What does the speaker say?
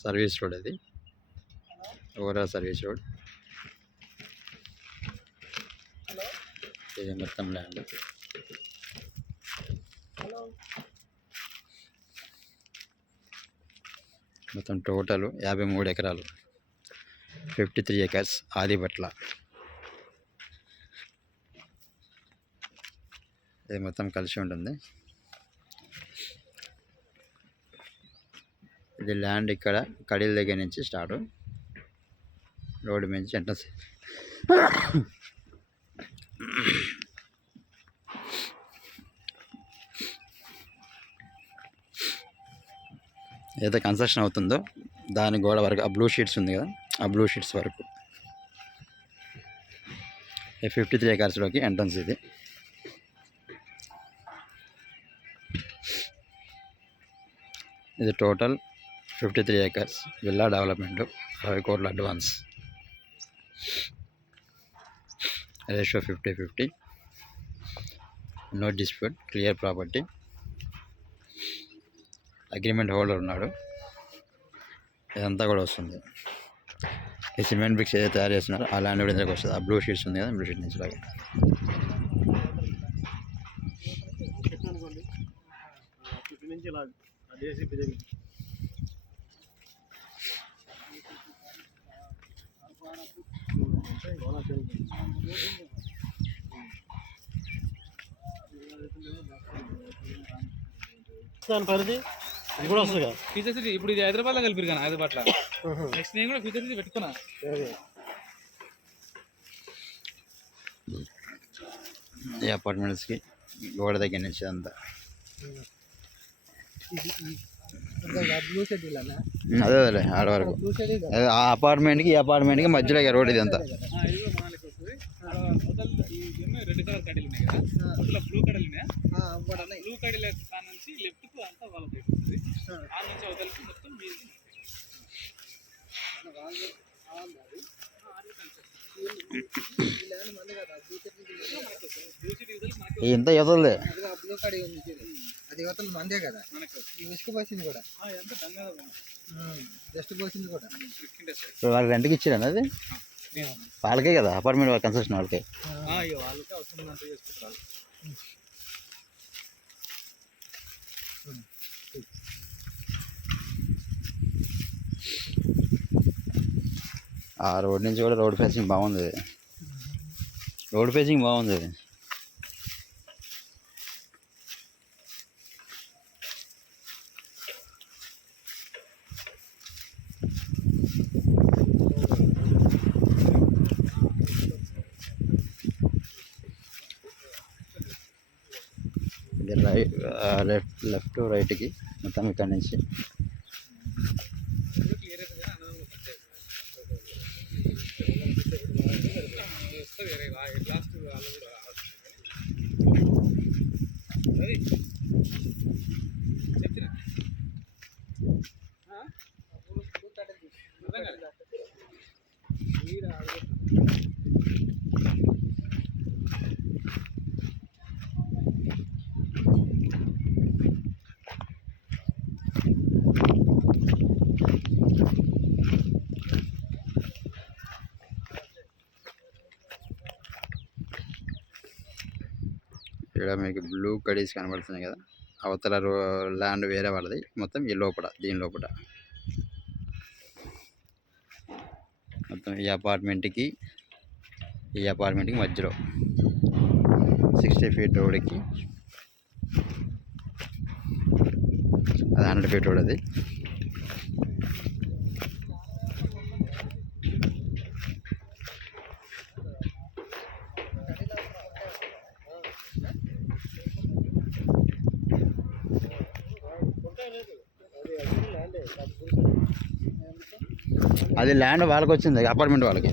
Service road అది, overall service road. ఇది మొత్తం ల్యాండ్. మొత్తం టోటల్ 53 ఎకరాలు, 53 acres ఆదిబట్ల. ఇది మొత్తం కలిసి ఉంటుంది. ఇది ల్యాండ్ ఇక్కడ కడీల దగ్గర నుంచి స్టార్ట్, రోడ్డు నుంచి ఎంట్రన్స్. ఏదైతే కన్స్ట్రక్షన్ అవుతుందో దాని గోడ వరకు, ఆ బ్లూ షీట్స్ ఉంది కదా, ఆ బ్లూ షీట్స్ వరకు 53 ఎకర్స్లోకి ఎంట్రన్స్. ఇది ఇది టోటల్ 53 acres విల్లా డెవలప్మెంట్, 60 కోట్ల advance, ratio 50-50, no dispute, clear property. Agreement holder ఉన్నాడు. ఇదంతా కూడా వస్తుంది. ఈ సిమెంట్ బ్రిక్స్ ఏదైతే తయారు చేస్తున్నారో ఆ ల్యాండ్ కూడా ఇందులోకి వస్తుంది. ఆ బ్లూ షీట్స్ ఉంది కదా, బ్లూ షీట్ నుంచి లాగా. దాని పరిధి ఇది కూడా వస్తుంది కదా ఫీచర్స్. ఇప్పుడు ఇది హైదరాబాద్లో కలిపిరు కానీ హైదరాబాద్లో నెక్స్ట్ నేను కూడా ఫీచర్స్ పెట్టుకున్నా. ఈ అపార్ట్మెంట్స్కి గోడ దగ్గర నుంచి అంతా అదే అదే ఆడ వరకు. ఆ అపార్ట్మెంట్కి ఈ అపార్ట్మెంట్కి మధ్యలో రోడ్ ఇది అంతా. ఇది కూడా మనకి వస్తుంది. రెడ్ కలర్ కడీలు ఉన్నాయి కదా, అందులో బ్లూ కడీలు ఉన్నాయి. బ్లూ కడీల నుంచి లెఫ్ట్కు అంతా వాళ్ళకి వస్తుంది. ఆ నుంచి అవతలకి మొత్తం ఇంత యువతలే అది యువతలు మందే కదా, ఇసుక పోసింది కూడా, జస్ట్ పోసింది కూడా. వాళ్ళకి రెంట్కి ఇచ్చారండి అది, వాళ్ళకే కదా అపార్ట్మెంట్ వాళ్ళ కన్స్ట్రక్షన్ వాళ్ళకే. వాళ్ళకి అవసరం అంతా చేసుకుంటారు. ఆ రోడ్ నుంచి కూడా రోడ్ ఫేసింగ్ బాగుంది, రోడ్ ఫేసింగ్ బాగుంది. లెఫ్ట్ రైట్కి మొత్తం ఇక్కడ నుంచి ఇక్కడ మీకు బ్లూ కడీస్ కనబడుతున్నాయి కదా, అవతల ల్యాండ్ వేరే వాళ్ళది, మొత్తం ఈ లోపల దీని లోపల మొత్తం ఈ అపార్ట్మెంట్కి మధ్యలో 60 feet రోడ్కి, అది 100 feet రోడ్. అది అది ల్యాండ్ వాళ్ళకి వచ్చింది, అపార్ట్మెంట్ వాళ్ళకి.